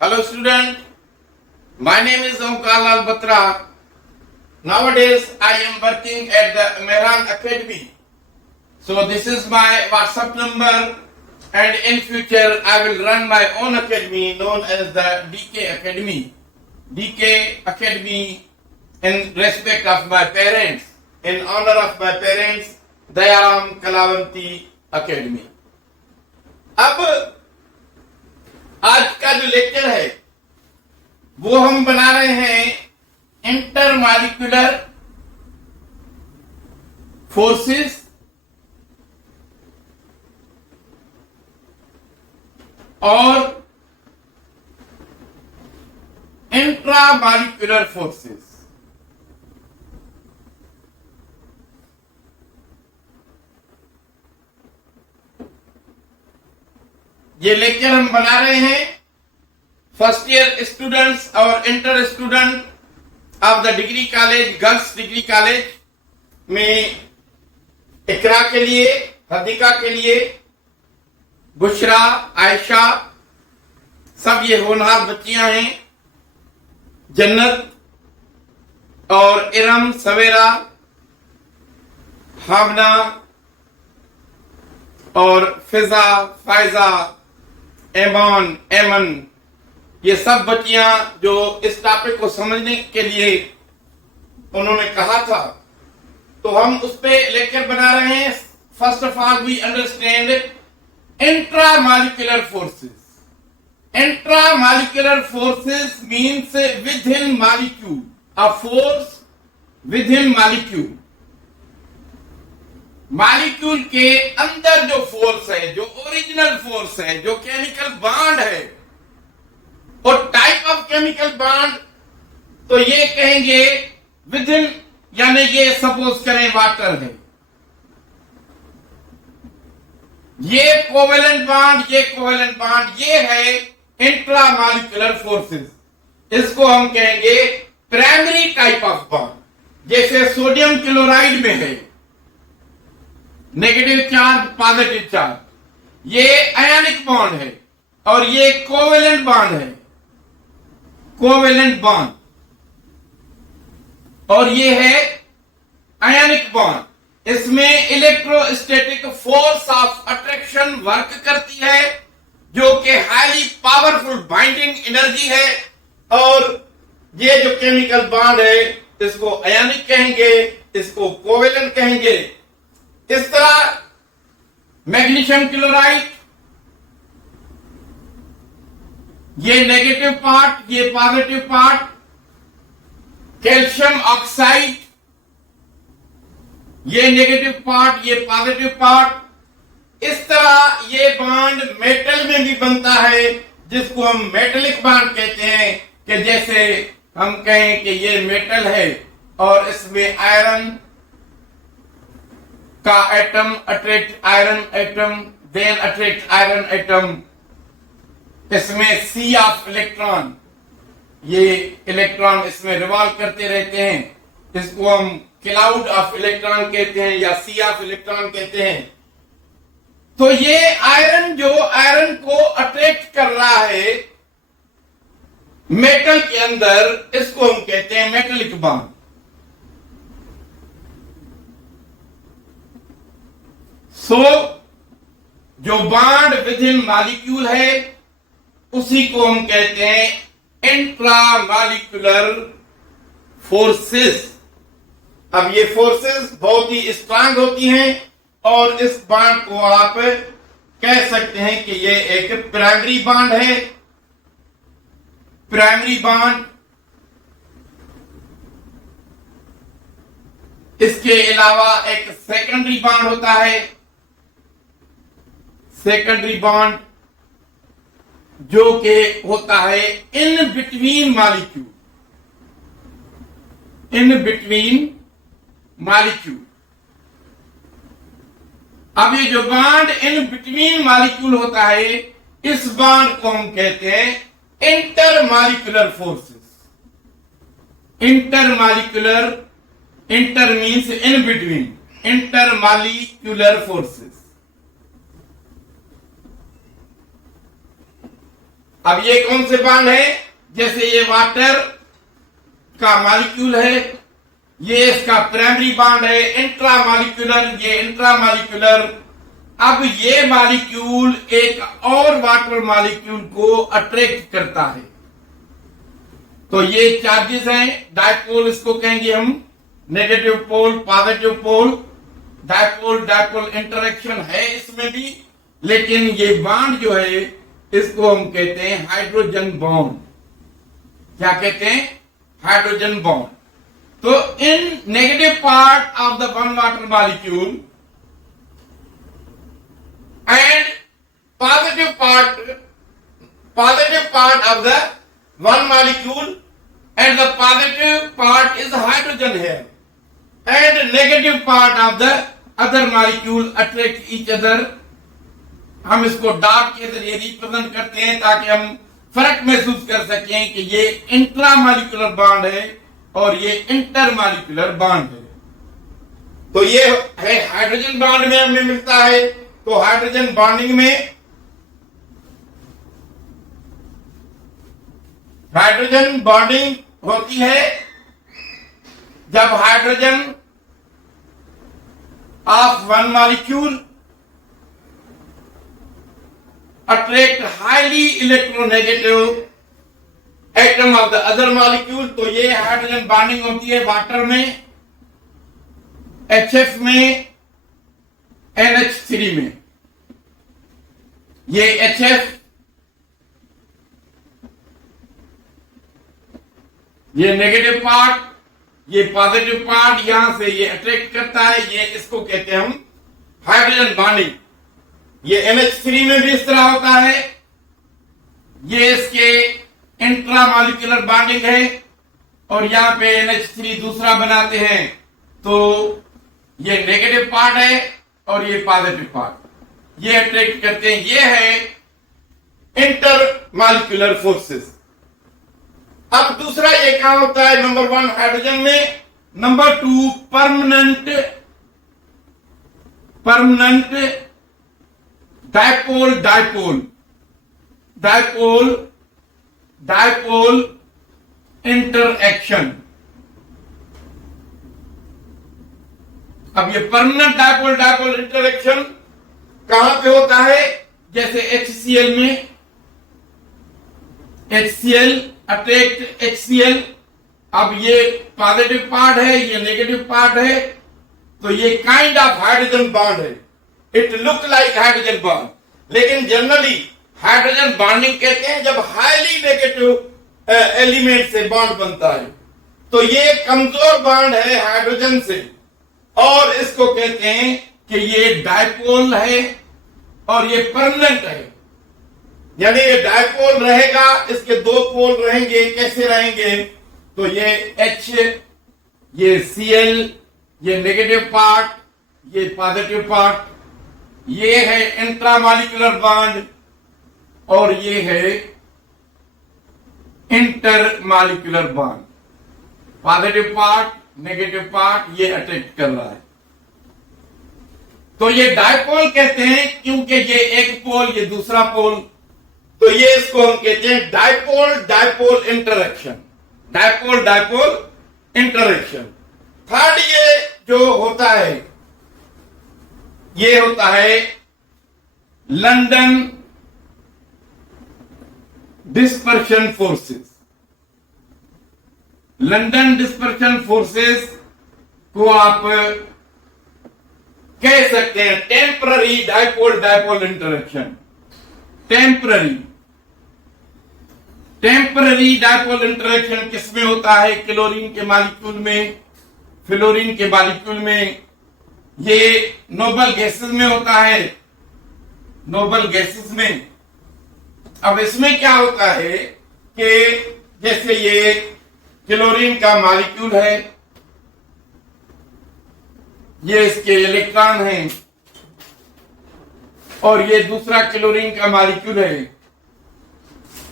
Hello student, my name is Omkar Lal Batra. Nowadays I am working at the Mehran Academy. So this is my WhatsApp number and in future I will run my own academy known as the DK Academy. DK Academy in respect of my parents, in honor of my parents, Dayaram Kalavanti Academy. अब आज का जो lecture है वो हम बना रहे हैं इंटरमॉलिक्यूलर फोर्सेस और इंट्रामॉलिक्यूलर फोर्सेस। ये लेक्चर हम बना रहे हैं फर्स्ट ईयर स्टूडेंट्स और inter student of the degree college, girls degree college में इकरा के लिए, हदीका के लिए, बुशरा, आयशा, सब ये होनहार बच्चियां हैं। जन्नत और इरम, सवेरा, हावना और फिजा, फायजा, एमान, एमन, ये सब बच्चियां जो इस टॉपिक को समझने के लिए उन्होंने कहा था, तो हम उस पे लेक्चर बना रहे हैं। First of all we understand intramolecular forces. Intramolecular forces means within molecule, a force within molecule. Molecule के अंदर जो फोर्स है, जो ओरिजिनल फोर्स है, जो केमिकल बॉन्ड है, और टाइप ऑफ केमिकल बॉन्ड तो ये कहेंगे विद इन, यानी ये सपोज करें वाटर है, ये कोवेलेंट बॉन्ड, ये कोवेलेंट बॉन्ड, ये है इंट्रामॉलिक्यूलर फोर्सेस। इसको हम कहेंगे प्राइमरी टाइप ऑफ बॉन्ड। जैसे सोडियम क्लोराइड में है नेगेटिव चार्ज, पॉजिटिव चार्ज, ये आयनिक बॉन्ड है, और ये कोवेलेंट बॉन्ड है, कोवेलेंट बॉन्ड, और ये है आयनिक बॉन्ड। इसमें electrostatic force of attraction work करती है, जो कि हाईली पावरफुल बाइंडिंग एनर्जी है। और ये जो केमिकल बॉन्ड है इसको आयनिक कहेंगे, इसको कोवेलेंट कहेंगे। इस तरह मैग्नीशियम क्लोराइड, ये नेगेटिव पार्ट, ये पॉजिटिव पार्ट, कैल्शियम ऑक्साइड, ये नेगेटिव पार्ट, ये पॉजिटिव पार्ट। इस तरह ये बॉन्ड मेटल में भी बनता है, जिसको हम मेटेलिक बॉन्ड कहते हैं। कि जैसे हम कहें कि ये मेटल है और इसमें आयरन का atom attract iron atom, then attract iron atom. इसमें सी ऑफ इलेक्ट्रॉन, ये इलेक्ट्रॉन इसमें रिवॉल्व करते रहते हैं। इसको हम क्लाउड ऑफ इलेक्ट्रॉन कहते हैं या सी ऑफ इलेक्ट्रॉन कहते हैं। तो ये आयरन जो आयरन को अट्रैक्ट कर रहा है मेटल के अंदर, इसको हम कहते हैं मेटेलिक बॉन्ड। सो जो बॉन्ड विद इन मॉलिक्यूल है उसी को हम कहते हैं इंट्रामॉलिक्यूलर फोर्सेस। अब ये फोर्सेस बहुत ही स्ट्रांग होती हैं, और इस बॉन्ड को आप कह सकते हैं कि ये एक प्राइमरी बॉन्ड है। प्राइमरी बॉन्ड, इसके अलावा एक सेकेंडरी बॉन्ड होता है। सेकेंडरी बॉन्ड जो कि होता है in between molecule, in between molecule. अब ये जो बॉन्ड इन बिटवीन मॉलिक्यूल होता है, इस बॉन्ड को हम कहते हैं intermolecular forces. Intermolecular, inter means in between, intermolecular forces. अब ये कौन से बॉन्ड है? जैसे ये वाटर का मॉलिक्यूल है, ये इसका प्राइमरी बॉन्ड है, इंट्रामॉलिक्यूलर, ये इंट्रामॉलिक्यूलर। अब ये मॉलिक्यूल एक और वाटर मॉलिक्यूल को अट्रैक्ट करता है। तो ये चार्जेस हैं, डायपोल इसको कहेंगे हम, negative pole, positive pole, dipole dipole interaction है इसमें भी। लेकिन ये बॉन्ड जो है इसको हम कहते हैं हाइड्रोजन बॉन्ड। क्या कहते हैं? Hydrogen bond. तो in negative part of the one water molecule and positive part of the one molecule, and the positive part is hydrogen here, and negative part of the other molecule attract each other. हम इसको dot के जरिए represent करते हैं ताकि हम फर्क महसूस कर सकें कि ये इंट्रामॉलिक्यूलर बॉन्ड है और ये इंटरमॉलिक्यूलर बॉन्ड है। तो ये है हाइड्रोजन बॉन्ड में हमें मिलता है। तो हाइड्रोजन बॉन्डिंग में हाइड्रोजन बॉन्डिंग होती है जब hydrogen of one molecule attract highly electronegative atom of the other molecule. तो ये हाइड्रोजन बॉन्डिंग होती है वाटर में, HF में, NH3 में। ये HF, ये नेगेटिव पार्ट, ये पॉजिटिव पार्ट, यहां से ये अट्रैक्ट करता है, ये इसको कहते हैं हम हाइड्रोजन बॉन्डिंग। ये NH3 में भी इस तरह होता है, ये इसके इंट्रामॉलिक्यूलर बॉन्डिंग है, और यहां पे NH3 दूसरा बनाते हैं। तो ये नेगेटिव पार्ट है और ये पॉजिटिव पार्ट, ये अट्रैक्ट करते हैं। ये है इंटरमॉलिक्यूलर फोर्सेस। अब दूसरा ये क्या होता है? नंबर 1 हाइड्रोजन में, number 2 permanent dipole dipole dipole dipole interaction. अब ये परमानेंट डायपोल डायपोल इंटरएक्शन कहां पे होता है? जैसे HCl में, HCl अट्रैक्ट HCl। अब ये पॉजिटिव पार्ट है, ये नेगेटिव पार्ट है, तो ये काइंड ऑफ हाइड्रोजन बॉन्ड है। It look like hydrogen bond, लेकिन जनरली हाइड्रोजन बॉन्डिंग कहते हैं जब हाईली नेगेटिव एलिमेंट से बॉन्ड बनता है। तो ये कमजोर बॉन्ड है हाइड्रोजन से, और इसको कहते हैं कि ये डायपोल है और ये परमानेंट है। यानी ये डायपोल रहेगा, इसके 2 पोल रहेंगे। कैसे रहेंगे? तो ये H, ये Cl, ये नेगेटिव पार्ट, ये पॉजिटिव पार्ट, ये है इंट्रामॉलिक्यूलर बॉन्ड, और ये है intermolecular bond. Positive part, negative part ये अट्रैक्ट कर रहा है। तो ये डायपोल कहते हैं क्योंकि ये एक पोल, ये दूसरा पोल। तो ये इसको हम कहते हैं dipole dipole interaction, dipole dipole interaction. Third ये जो होता है, ये होता है London dispersion forces. London dispersion forces को आप कह सकते हैं temporary dipole dipole interaction. Temporary dipole interaction किसमें होता है? क्लोरीन के मॉलिक्यूल में, फ्लोरीन के मॉलिक्यूल में, ये नोबल गैसेस में होता है, नोबल गैसेस में। अब इसमें क्या होता है कि जैसे ये क्लोरीन का मॉलिक्यूल है, ये इसके इलेक्ट्रॉन हैं, और ये दूसरा क्लोरीन का मॉलिक्यूल है,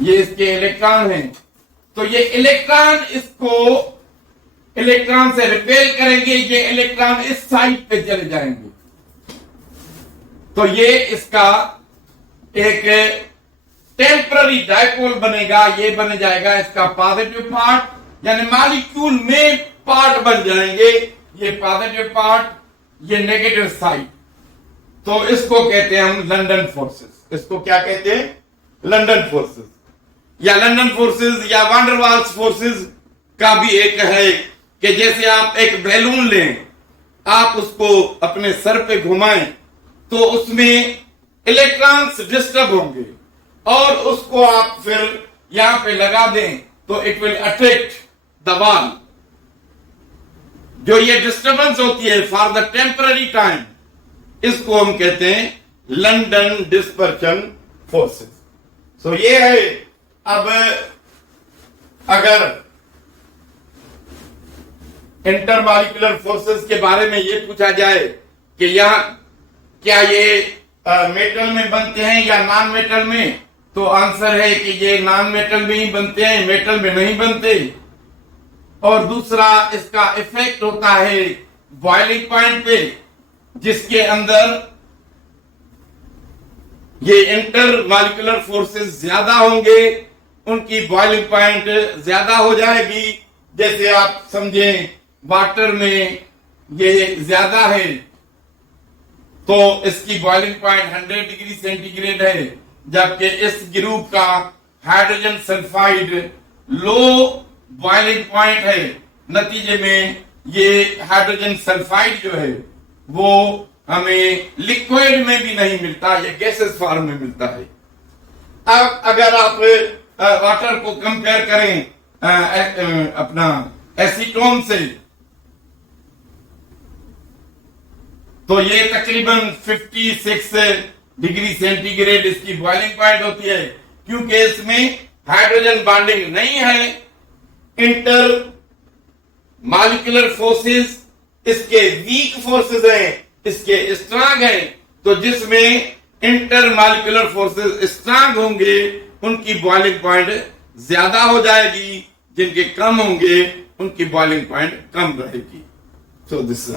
ये इसके इलेक्ट्रॉन हैं। तो ये इलेक्ट्रॉन इसको इलेक्ट्रॉन से रिपेल करेंगे, ये इलेक्ट्रॉन इस साइड पे चले जाएंगे। तो ये इसका एक टेम्पररी डायपोल बनेगा, ये बन जाएगा इसका पॉजिटिव पार्ट, यानी मॉलिक्यूल में पार्ट बन जाएंगे, ये पॉजिटिव पार्ट, ये नेगेटिव साइड। तो इसको कहते हैं हम लंदन फोर्सेस। इसको क्या कहते हैं? लंदन फोर्सेस, या लंदन फोर्सेस या वान डेर वाल्स फोर्सेस का भी एक है कि जैसे आप एक बैलून लें, आप उसको अपने सर पे घुमाएं तो उसमें इलेक्ट्रॉन्स डिस्टर्ब होंगे, और उसको आप फिर यहां पे लगा दें तो it will attract the wall. जो ये डिस्टर्बेंस होती है फॉर द टेम्पररी टाइम, इसको हम कहते हैं लंदन डिस्पर्शन फोर्सेस। सो ये है। अब अगर इंटरमॉलिक्यूलर फोर्सेस के बारे में ये पूछा जाए कि यहां क्या ये मेटल में बनते हैं या नॉन मेटल में, तो आंसर है कि ये नॉन मेटल में ही बनते हैं, मेटल में नहीं बनते। और दूसरा, इसका इफेक्ट होता है बॉइलिंग पॉइंट पे, जिसके अंदर ये इंटरमॉलिक्यूलर फोर्सेस ज्यादा होंगे, उनकी बॉइलिंग पॉइंट ज्यादा हो जाएगी। जैसे आप समझें वाटर में ये ज्यादा है तो इसकी बॉइलिंग पॉइंट 100 डिग्री सेंटीग्रेड है, जबकि इस ग्रुप का hydrogen sulphide low boiling point है। नतीजे में ये हाइड्रोजन सल्फाइड जो है वो हमें लिक्विड में भी नहीं मिलता, ये गैसेस फॉर्म में मिलता है। अब अगर आप वाटर को कंपेयर करें अपना एसीटोन से, तो ये तकरीबन 56 डिग्री सेंटीग्रेड इसकी बॉइलिंग पॉइंट होती है, क्योंकि इसमें हाइड्रोजन बॉन्डिंग नहीं है। इंटर मॉलिक्यूलर फोर्सेस इसके वीक फोर्सेस हैं, इसके स्ट्रांग हैं। तो जिसमें इंटर मॉलिक्यूलर फोर्सेस स्ट्रांग होंगे उनकी बॉइलिंग पॉइंट ज्यादा हो जाएगी, जिनके कम होंगे उनकी बॉइलिंग पॉइंट कम रहेगी। So this is